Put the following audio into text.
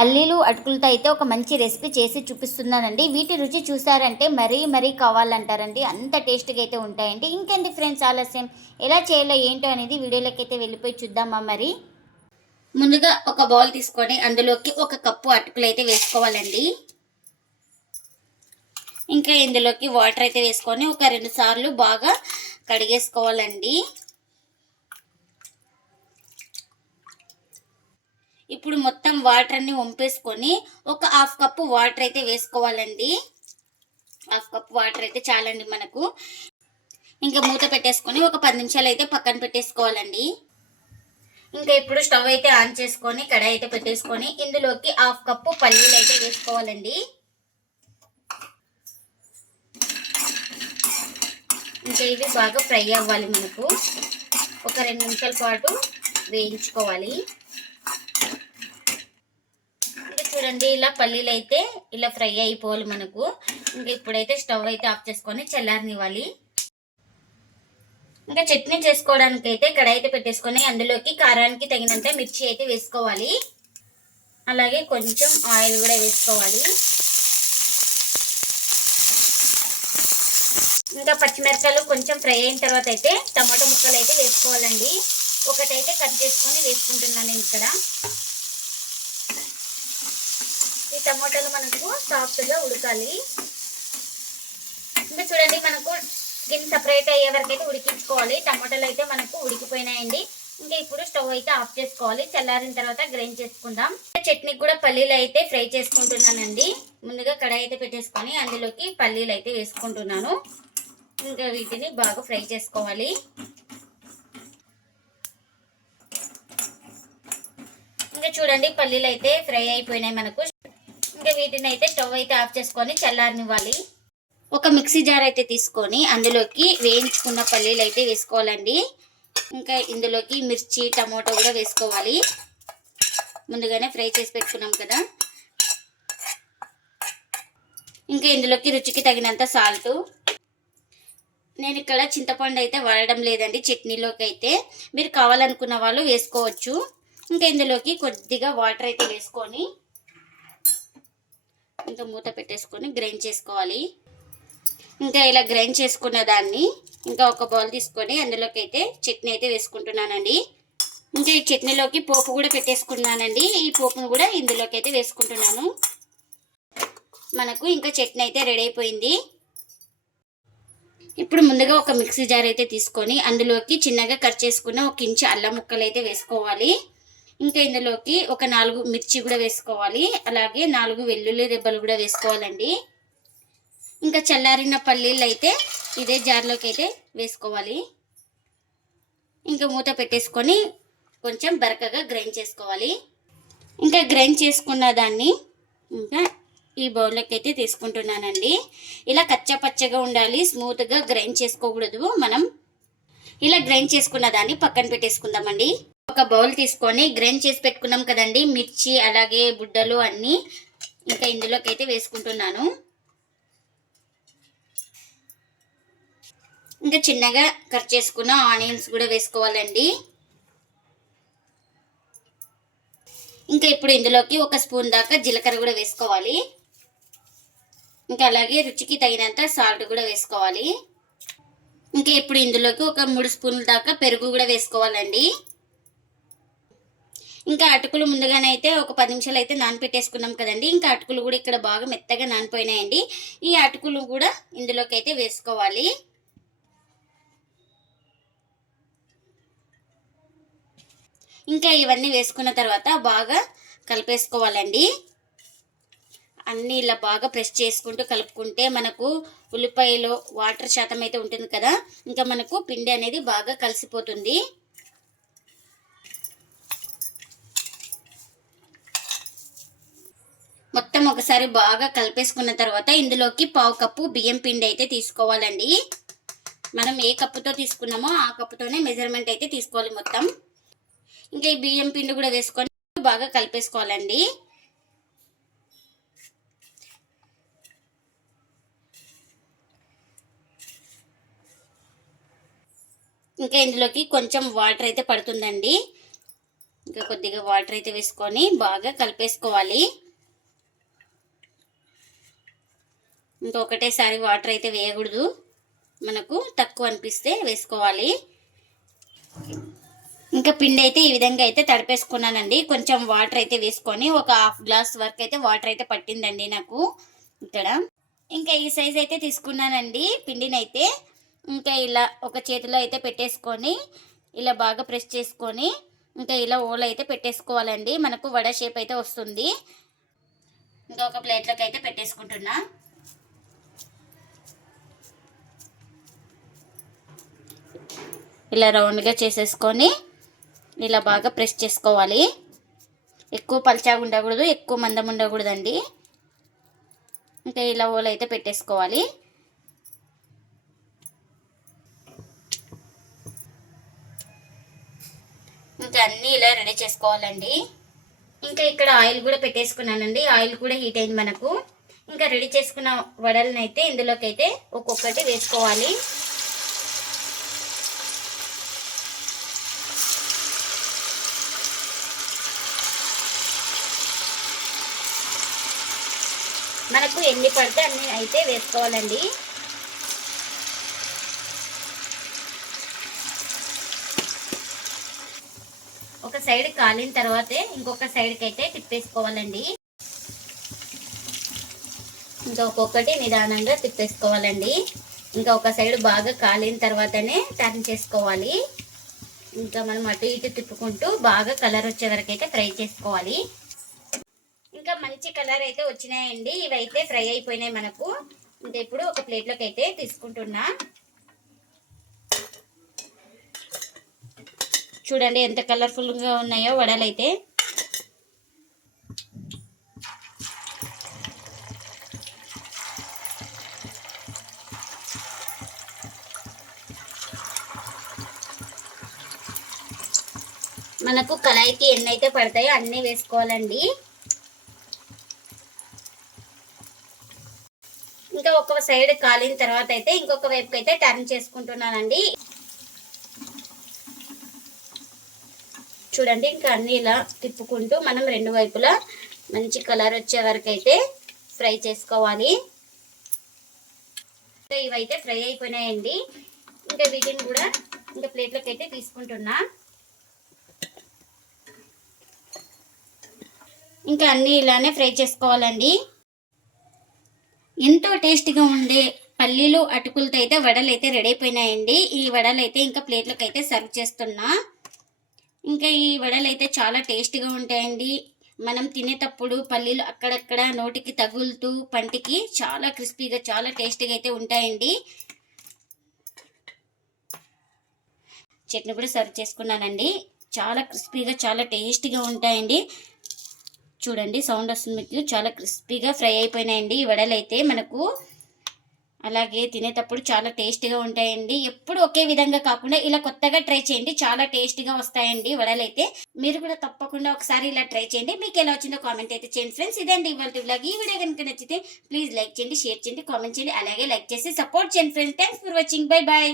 పల్లీలు అటుకులతో అయితే ఒక మంచి రెసిపీ చేసి చూపిస్తున్నానండి. వీటి రుచి చూసారంటే మరీ మరీ కావాలంటారండి. అంత టేస్ట్గా అయితే ఉంటాయండి. ఇంకేంటి ఫ్రెండ్స్ ఆలస్యం? ఎలా చేయాలో ఏంటో అనేది వీడియోలోకి అయితే వెళ్ళిపోయి చూద్దామా మరి? ముందుగా ఒక బౌల్ తీసుకొని అందులోకి ఒక కప్పు అటుకులు అయితే వేసుకోవాలండి. ఇంకా ఇందులోకి వాటర్ అయితే వేసుకొని ఒక రెండు సార్లు బాగా కడిగేసుకోవాలండి. ఇప్పుడు మొత్తం వాటర్ అన్ని వంపేసుకొని ఒక హాఫ్ కప్పు వాటర్ అయితే వేసుకోవాలండి. హాఫ్ కప్ వాటర్ అయితే చాలండి మనకు. ఇంకా మూత పెట్టేసుకొని ఒక పది నిమిషాలు అయితే పక్కన పెట్టేసుకోవాలండి. ఇంకా ఇప్పుడు స్టవ్ అయితే ఆన్ చేసుకొని కడాయి అయితే పెట్టేసుకొని ఇందులోకి హాఫ్ కప్పు పల్లీలు అయితే వేసుకోవాలండి. ఇంకా ఇవి బాగా ఫ్రై అవ్వాలి మనకు. ఒక రెండు నిమిషాల పాటు వేయించుకోవాలి ఇంకా చూడండి ఇలా పల్లీలు అయితే ఇలా ఫ్రై అయిపోవాలి మనకు. ఇంకా ఇప్పుడైతే స్టవ్ అయితే ఆఫ్ చేసుకొని చల్లారనివ్వాలి. ఇంకా చట్నీ చేసుకోవడానికి అయితే కడాయి అయితే పెట్టేసుకొని అందులోకి కారానికి తగినంత మిర్చి అయితే వేసుకోవాలి. అలాగే కొంచెం ఆయిల్ కూడా వేసుకోవాలి. ఇంకా పచ్చిమిరపకాయలు కొంచెం ఫ్రై అయిన తర్వాత అయితే టమాటో ముక్కలు అయితే వేసుకోవాలండి. ఒకటైతే కట్ చేసుకొని వేసుకుంటున్నాను నేను ఇక్కడ ఈ టమాటాలు మనకు సాఫ్ట్గా ఉడకాలి. ఇంకా చూడండి మనకు స్కిన్ సపరేట్ అయ్యే వరకు అయితే ఉడికించుకోవాలి. టమాటాలు అయితే మనకు ఉడికిపోయినాయండి. ఇంకా ఇప్పుడు స్టవ్ అయితే ఆఫ్ చేసుకోవాలి. చల్లారిన తర్వాత గ్రైండ్ చేసుకుందాం. చట్నీకి కూడా పల్లీలు అయితే ఫ్రై చేసుకుంటున్నానండి. ముందుగా కడాయి అయితే పెట్టేసుకొని అందులోకి పల్లీలు అయితే వేసుకుంటున్నాను. ఇంకా వీటిని బాగా ఫ్రై చేసుకోవాలి. ఇంకా చూడండి పల్లీలు అయితే ఫ్రై అయిపోయినాయి మనకు. ఇంకా వీటిని అయితే స్టవ్ అయితే ఆఫ్ చేసుకొని చల్లారనివ్వాలి. ఒక మిక్సీ జార్ అయితే తీసుకొని అందులోకి వేయించుకున్న పల్లీలు అయితే వేసుకోవాలండి. ఇంకా ఇందులోకి మిర్చి టమోటా కూడా వేసుకోవాలి. ముందుగానే ఫ్రై చేసి పెట్టుకున్నాం కదా. ఇంకా ఇందులోకి రుచికి తగినంత సాల్ట్. నేను ఇక్కడ చింతపండు అయితే వాడడం లేదండి చట్నీలోకి అయితే. మీరు కావాలనుకున్న వాళ్ళు వేసుకోవచ్చు. ఇంకా ఇందులోకి కొద్దిగా వాటర్ అయితే వేసుకొని ఇంకా మూత పెట్టేసుకొని గ్రైండ్ చేసుకోవాలి. ఇంకా ఇలా గ్రైండ్ చేసుకున్న దాన్ని ఇంకా ఒక బౌల్ తీసుకొని అందులోకి అయితే చట్నీ అయితే వేసుకుంటున్నానండి. ఇంకా ఈ చట్నీలోకి పోపు కూడా పెట్టేసుకున్నానండి. ఈ పోపును కూడా ఇందులోకి అయితే వేసుకుంటున్నాను. మనకు ఇంకా చట్నీ అయితే రెడీ అయిపోయింది. ఇప్పుడు ముందుగా ఒక మిక్సీ జార్ అయితే తీసుకొని అందులోకి చిన్నగా కట్ చేసుకున్న ఒక ఇంచు అల్లం ముక్కలు అయితే వేసుకోవాలి. ఇంకా ఇందులోకి ఒక నాలుగు మిర్చి కూడా వేసుకోవాలి. అలాగే నాలుగు వెల్లుల్లి రెబ్బలు కూడా వేసుకోవాలండి. ఇంకా చల్లారిన పల్లీలు అయితే ఇదే జార్లోకి అయితే వేసుకోవాలి. ఇంకా మూత పెట్టేసుకొని కొంచెం బరకగా గ్రైండ్ చేసుకోవాలి. ఇంకా గ్రైండ్ చేసుకున్న దాన్ని ఇంకా ఈ బౌల్లోకి అయితే తీసుకుంటున్నానండి. ఇలా కచ్చపచ్చగా ఉండాలి స్మూత్గా గ్రైండ్ చేసుకోకూడదు. మనం ఇలా గ్రైండ్ చేసుకున్న దాన్ని పక్కన పెట్టేసుకుందామండి. ఒక బౌల్ తీసుకొని గ్రైండ్ చేసి పెట్టుకున్నాం కదండి. మిర్చి అలాగే బుడ్డలు అన్నీ ఇంకా ఇందులోకి అయితే వేసుకుంటున్నాను. ఇంకా చిన్నగా కట్ చేసుకున్న ఆనియన్స్ కూడా వేసుకోవాలండి. ఇంకా ఇప్పుడు ఇందులోకి ఒక స్పూన్ దాకా జీలకర్ర కూడా వేసుకోవాలి. ఇంకా అలాగే రుచికి తగినంత సాల్ట్ కూడా వేసుకోవాలి. ఇంకా ఇప్పుడు ఇందులోకి ఒక మూడు స్పూన్ల దాకా పెరుగు కూడా వేసుకోవాలండి. ఇంకా అటుకులు ముందుగానైతే ఒక పది నిమిషాలు అయితే నానపెట్టేసుకున్నాం కదండి. ఇంకా అటుకులు కూడా ఇక్కడ బాగా మెత్తగా నానిపోయినాయండి. ఈ అటుకులు కూడా ఇందులోకి అయితే వేసుకోవాలి. ఇంకా ఇవన్నీ వేసుకున్న తర్వాత బాగా కలిపేసుకోవాలండి. అన్నీ ఇలా బాగా ప్రెస్ చేసుకుంటూ కలుపుకుంటే మనకు ఉల్లిపాయలో వాటర్ శాతం అయితే ఉంటుంది కదా. ఇంకా మనకు పిండి అనేది బాగా కలిసిపోతుంది. మొత్తం ఒకసారి బాగా కలిపేసుకున్న తర్వాత ఇందులోకి పావు కప్పు బియ్యం పిండి అయితే తీసుకోవాలండి. మనం ఏ కప్పుతో తీసుకున్నామో ఆ కప్పుతోనే మెజర్మెంట్ అయితే తీసుకోవాలి మొత్తం. ఇంకా ఈ బియ్యం పిండి కూడా వేసుకొని బాగా కలిపేసుకోవాలండి. ఇంకా ఇందులోకి కొంచెం వాటర్ అయితే పడుతుందండి. ఇంకా కొద్దిగా వాటర్ అయితే వేసుకొని బాగా కలిపేసుకోవాలి. ఇంకా ఒకటేసారి వాటర్ అయితే వేయకూడదు. మనకు తక్కువ అనిపిస్తే వేసుకోవాలి. ఇంకా పిండి అయితే ఈ విధంగా అయితే తడిపేసుకున్నానండి. కొంచెం వాటర్ అయితే వేసుకొని ఒక హాఫ్ గ్లాస్ వరకు అయితే వాటర్ అయితే పట్టిందండి నాకు ఇక్కడ. ఇంకా ఈ సైజ్ అయితే తీసుకున్నానండి పిండిని అయితే ఇంకా ఇలా ఒక చేతిలో అయితే పెట్టేసుకొని ఇలా బాగా ప్రెస్ చేసుకొని ఇంకా ఇలా ఓల అయితే పెట్టేసుకోవాలండి. మనకు వడ షేప్ అయితే వస్తుంది. ఇంకా ఒక ప్లేట్లోకి అయితే పెట్టేసుకుంటున్నా. ఇలా రౌండ్గా చేసేసుకొని ఇలా బాగా ప్రెస్ చేసుకోవాలి. ఎక్కువ పలచాగా ఉండకూడదు ఎక్కువ మందం ఉండకూడదండి. ఇంకా ఇలా ఓలు అయితే పెట్టేసుకోవాలి. ఇంకా అన్నీ ఇలా రెడీ చేసుకోవాలండి. ఇంకా ఇక్కడ ఆయిల్ కూడా పెట్టేసుకున్నానండి. ఆయిల్ కూడా హీట్ అయింది మనకు. ఇంకా రెడీ చేసుకున్న వడలనైతే అయితే ఇందులోకి అయితే ఒక్కొక్కటి వేసుకోవాలి. మనకు ఎన్ని పడితే అన్ని అయితే వేసుకోవాలండి. ఒక సైడ్ కాలిన తర్వాతే ఇంకొక సైడ్కి అయితే తిప్పేసుకోవాలండి. ఇంకా ఒక్కొక్కటి నిదానంగా తిప్పేసుకోవాలండి. ఇంకా ఒక సైడ్ బాగా కాలిన తర్వాతనే టర్న్ చేసుకోవాలి. ఇంకా మనం అటు ఇటు తిప్పుకుంటూ బాగా కలర్ వచ్చే వరకు అయితే ఫ్రై చేసుకోవాలి. మంచి కలర్ అయితే వచ్చినాయండి. ఇవైతే ఫ్రై అయిపోయినాయి మనకు. ఇంకా ఇప్పుడు ఒక ప్లేట్లోకి అయితే తీసుకుంటున్నా. చూడండి ఎంత కలర్ఫుల్గా ఉన్నాయో వడలు అయితే మనకు కళాయికి ఎన్ని అయితే పడతాయో అన్నీ వేసుకోవాలండి. ఇంకా ఒక సైడ్ కాలిన తర్వాత అయితే ఇంకొక వైపుకి అయితే టర్న్ చేసుకుంటున్నానండి. చూడండి ఇంకా అన్ని ఇలా తిప్పుకుంటూ మనం రెండు వైపులా మంచి కలర్ వచ్చే వరకు అయితే ఫ్రై చేసుకోవాలి. ఇవైతే ఫ్రై అయిపోయినాయండి. ఇంకా వీటిని కూడా ఇంకా ప్లేట్లోకి అయితే తీసుకుంటున్నా. ఇంకా అన్నీ ఇలానే ఫ్రై చేసుకోవాలండి. ఎంతో టేస్టీగా ఉండే పల్లీలు అటుకులతో అయితే వడలు అయితే రెడీ అయిపోయినాయండి. ఈ వడలు అయితే ఇంకా ప్లేట్లోకి అయితే సర్వ్ చేస్తున్నా. ఇంకా ఈ వడలు అయితే చాలా టేస్టీగా ఉంటాయండి. మనం తినేటప్పుడు పల్లీలు అక్కడక్కడ నోటికి తగులుతూ పంటికి చాలా క్రిస్పీగా చాలా టేస్టీగా అయితే ఉంటాయండి. చట్నీ కూడా సర్వ్ చేసుకున్నానండి. చాలా క్రిస్పీగా చాలా టేస్టీగా ఉంటాయండి. చూడండి సౌండ్ వస్తుంది మీకు. చాలా క్రిస్పీగా ఫ్రై అయిపోయినాయండి. ఈ వడలు అయితే మనకు అలాగే తినేటప్పుడు చాలా టేస్ట్గా ఉంటాయండి. ఎప్పుడు ఒకే విధంగా కాకుండా ఇలా కొత్తగా ట్రై చేయండి. చాలా టేస్ట్గా వస్తాయండి వడలు అయితే మీరు కూడా తప్పకుండా ఒకసారి ఇలా ట్రై చేయండి. మీకు ఎలా వచ్చిందో కామెంట్ అయితే చేయండి. ఫ్రెండ్స్ ఇదండి ఇవాళ ఇలాగ ఈ వీడియో కనుక నచ్చితే ప్లీజ్ లైక్ చేయండి షేర్ చేయండి కామెంట్ చేయండి. అలాగే లైక్ చేసి సపోర్ట్ చేయండి friends thanks for watching bye bye